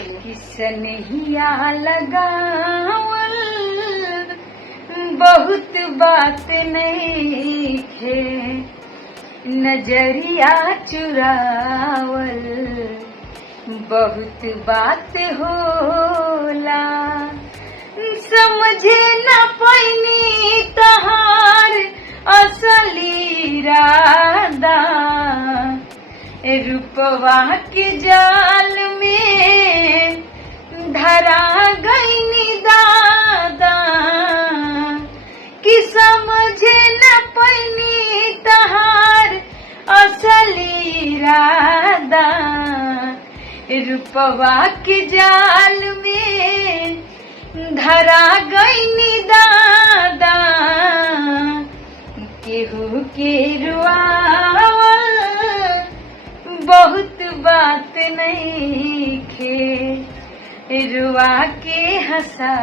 किसनहिया लगावल बहुत बात नहीं थे, नजरिया चुरावल बहुत बात होला। समझे न पैनी तहार असली इरादा, रूपवा के जाल में धरा गईनी दादा। कि समझे न पैनी तहार असली इरादा, रूपवा के जाल में धरा गईनी दादा। केहू के रुआवल बहुत बात नहीं खे, रुआ के हंसा